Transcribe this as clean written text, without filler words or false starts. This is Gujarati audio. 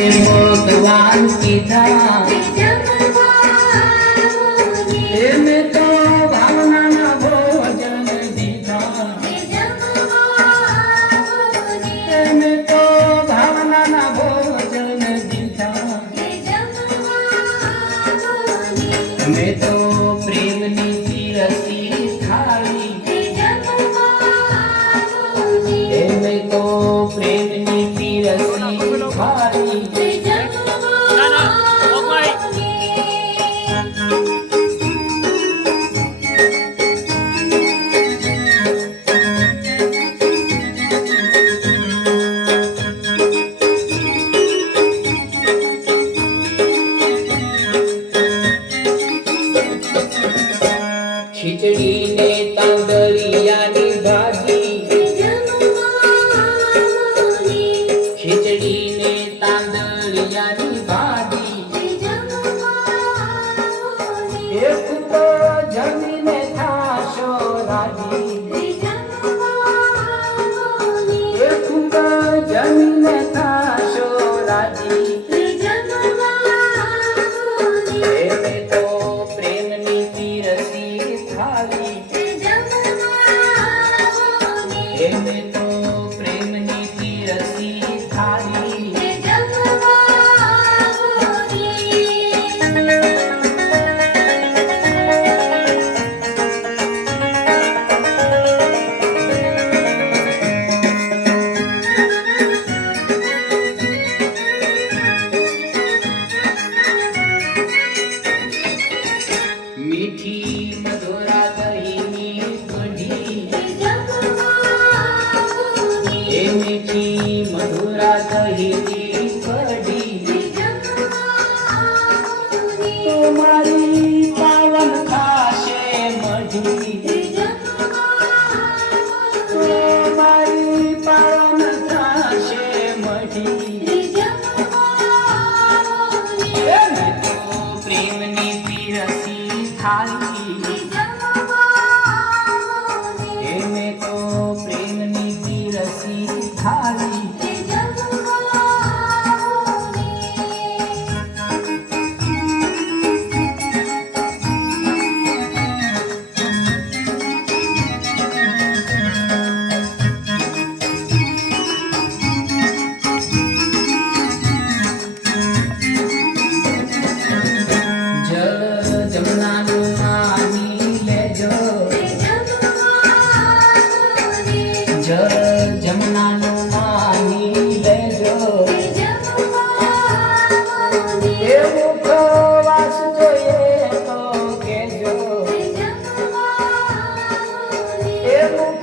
ભગવાન કીધા એમે તો ભાવનાના ભોજન દીધા એમે તો ભાવનાના ભોજન દીધા અમે તો પ્રેમની પીરસી થાળી એમે તો પ્રેમની પીરસી થાળી ખીચડી ને તાંદળિયાની ભાજી ખીચડી ને તાંદળિયાની ભાજી એક તો જમીને થાશો રાજી એક તો જમીને થાશો રાજી એમે તો પ્રેમની પીરસી એમે તો પ્રેમની પીરસી થાળી મીઠી મધુરા દહીંની કઢી એ મીઠી મધુરા દહીંની કઢી તમારી પાવન થાશે મઢી તમારી પાવન થાશે મઢી એમે તો પ્રેમની પીરસી થાળી એમે તો પ્રેમની પીરસી થાળી જમનાનું માની લેજો જમનાનું માની લેજો એવું પ્રવાસ જોઈએ તો કેજો એવું